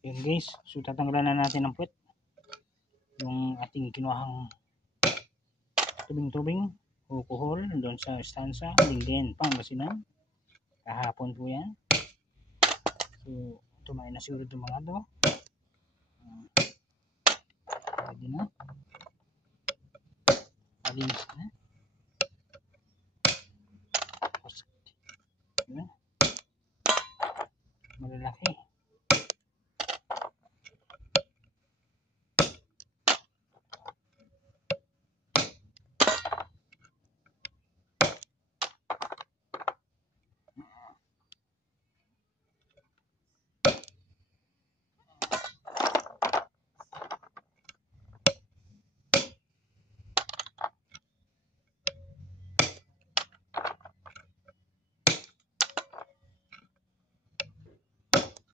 Yun guys, so tatanggalan na natin ng puwet yung ating kinuhang tubing-tubing alcohol doon sa stansa Lingayen, Pangasinan. Kahapon po yan. So tumain na siguro itong mga to. Pwede na. Alinis na.